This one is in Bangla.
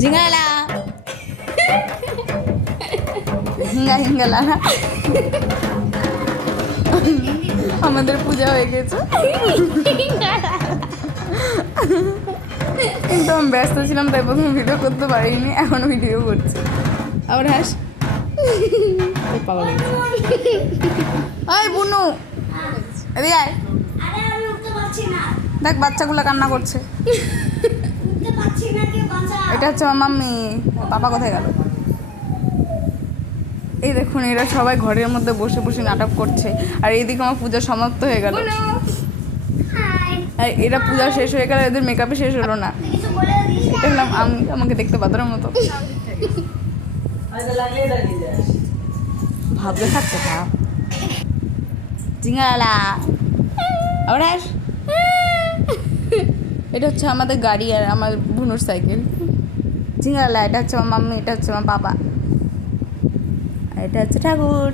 ঝিঙ্গালা হিঙ্গালা আমাদের পূজা হয়ে গেছে, কিন্তু আমি ব্যস্ত ছিলাম তাই প্রথমে ভিডিও করতে পারিনি, এখন ভিডিও করছি। আবার হাস বুনু এদিকে আয়, দেখ বাচ্চাগুলো কান্না করছে। এটা হচ্ছে আমার মাম্মি, বাবা কোথায় গেল? এই দেখুন এরা সবাই ঘরের মধ্যে বসে বসে নাটক করছে, আর এইদিকে আমার পূজা সমাপ্ত হয়ে গেল। আর এরা পূজা শেষ হয়ে গেল, এদের মেকআপে শেষ হলো না। এটা হলাম আমি, আমাকে দেখতে বাদরের মতো ভাবলে থাকছে খারাপ। জিঙ্গালা আবার আস। এটা হচ্ছে আমাদের গাড়ি আর আমার বুনুর সাইকেল। জিঙ্গালা এটা হচ্ছে আমার মাম্মি, এটা হচ্ছে আমার বাবা, আর এটা হচ্ছে ঠাকুর।